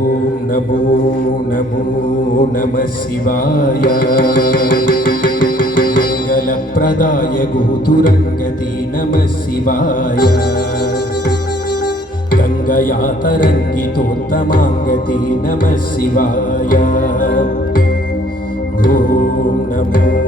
ॐ नमो नमो नमः शिवाय। मङ्गलप्रदाय गोधुरङ्गति नमः शिवाय। गङ्गया तरङ्गितोत्तमाङ्गति नमः शिवाय। ॐ नमो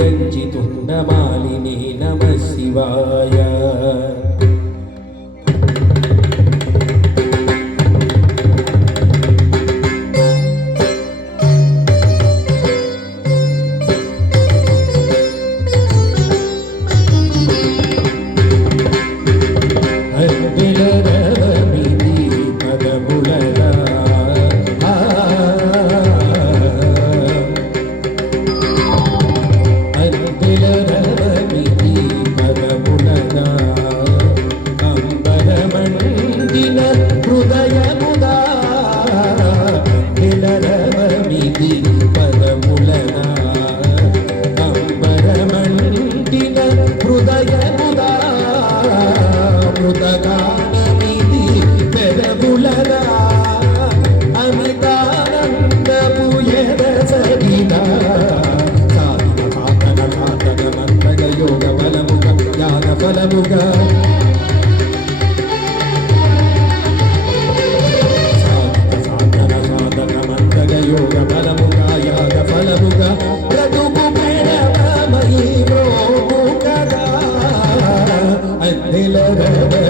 నిరంజితుండమాలిని నమ శివాయ. Lele re re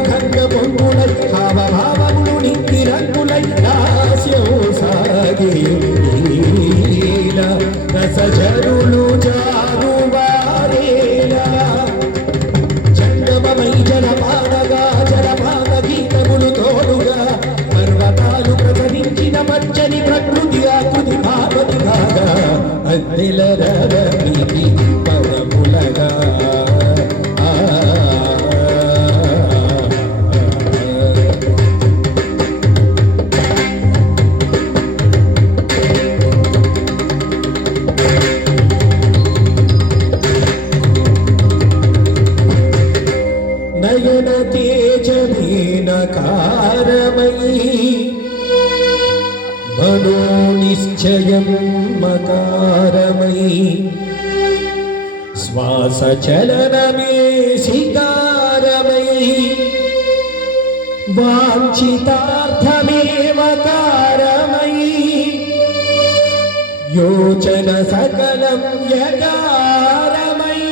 లీల రసజరులు జారువారేలా. జంగమమై జలపానగా జలపాన గీతములు తోడుగా పర్వతాలు ప్రసరించిన మచ్చని ప్రకృతి ఆకృతి భావతి అద్దెల మనో నిశ్చయం మకారమై. శ్వాస చలనమే శికారమయీ వాంఛితార్థమేవ కారమయీ యోచన సకలం యకారమై.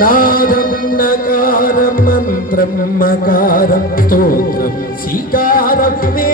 నాదం నకారం మంత్రం మకారం స్తోత్రం సీకారం మే